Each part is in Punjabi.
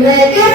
Let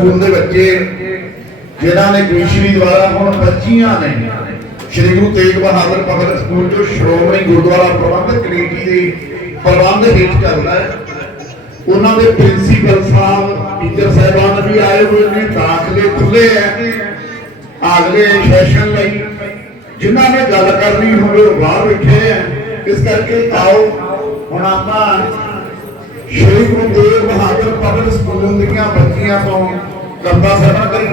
ਸਕੂਲ ਦੇ ਬੱਚੇ ਜਿਨ੍ਹਾਂ ਨੇ ਗੁਰਸ਼ਰੀ ਦੁਆਰਾ ਹੁਣ ਬੱਚੀਆਂ ਨੇ ਸ਼੍ਰੀ ਗੁਰੂ ਤੇਗ ਬਹਾਦਰ ਪਬਲਿਕ ਸਕੂਲ ਜੋ ਸ਼੍ਰੋਮਣੀ ਗੁਰਦੁਆਰਾ ਪ੍ਰਬੰਧਕ ਕਮੇਟੀ ਦੇ ਪ੍ਰਬੰਧ ਹੇਠ ਚੱਲਦਾ ਹੈ। ਉਹਨਾਂ ਦੇ ਪ੍ਰਿੰਸੀਪਲ ਸਾਹਿਬ, ਟੀਚਰ ਸਾਹਿਬਾਨ ਵੀ ਆਏ ਹੋਏ ਨੇ, ਦਾਖਲੇ ਖੁੱਲੇ ਹੈ। ਅਗਲੇ ਸੈਸ਼ਨ ਲਈ ਜਿਨ੍ਹਾਂ ਨੇ ਗੱਲ ਕਰਨੀ ਹੋਵੇ ਬਾਹਰ ਬੈਠੇ ਆ ਇਸ ਕਰਕੇ ਆਓ, ਹੁਣ ਆਪਾਂ ਸ਼੍ਰੀ ਗੁਰੂ ਤੇਗ ਬਹਾਦਰ ਪਬਲਿਕ ਸਕੂਲ ਦੀਆਂ ਬੱਚੀਆਂ ਤੋਂ लंबा सफ़र कर